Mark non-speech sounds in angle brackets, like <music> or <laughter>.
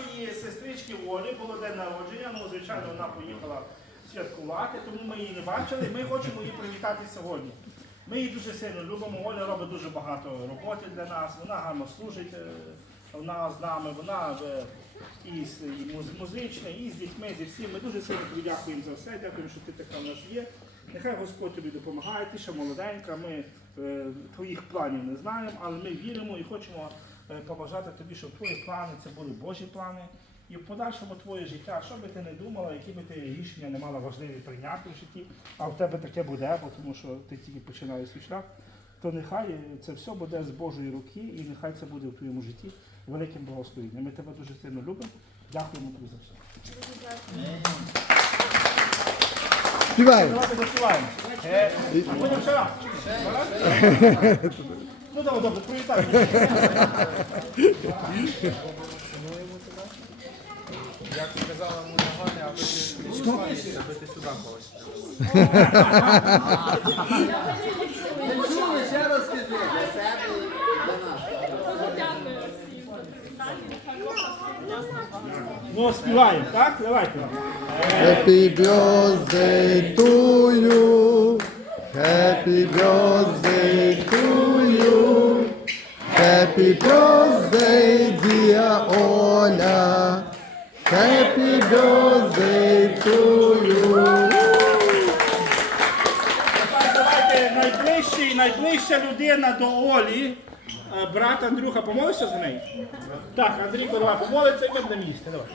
нашої сестрички Олі було день народження. Ну, звичайно, вона поїхала святкувати, тому ми її не бачили. Ми хочемо її привітати сьогодні. Ми її дуже сильно любимо. Оля робить дуже багато роботи для нас. Вона гарно служить. е, Вона з нами, вона е, і, і музична, і з дітьми, зі всім. Ми дуже сильно тобі дякуємо за все. Дякуємо, що ти така в нас є. Нехай Господь тобі допомагає, ти ще молоденька. Ми е, твоїх планів не знаємо, але ми віримо і хочемо побажати тобі, щоб твої плани це були Божі плани. І в подальшому твоє життя, що би ти не думала, які би ти рішення не мала важливі прийняти в житті, а в тебе таке буде, бо тому що ти тільки починаєш свій шлях, то нехай це все буде з Божої руки, і нехай це буде в твоєму житті великим благословенням. Ми тебе дуже сильно любимо. Дякуємо тобі за все. Співай. Давайте заспіваємо. Е, Будемо ще раз. <laughs> Ну добре, добре, привітай. Як сказала моя Ганя, аби ти не аби ти сюди когось. Чули, ще раз скажи, для себе і для нас. Ну, співаємо, так? Давайте. Happy birthday to you. Happy birthday Happy birthday, dear Ola. Happy birthday to you. Тепер давайте найближчий, найближча людина до Олі. е, Брат Андрюха, помолишся за неї? Так, Андрійко, давай помолиться і ми будемо їсти. Давай.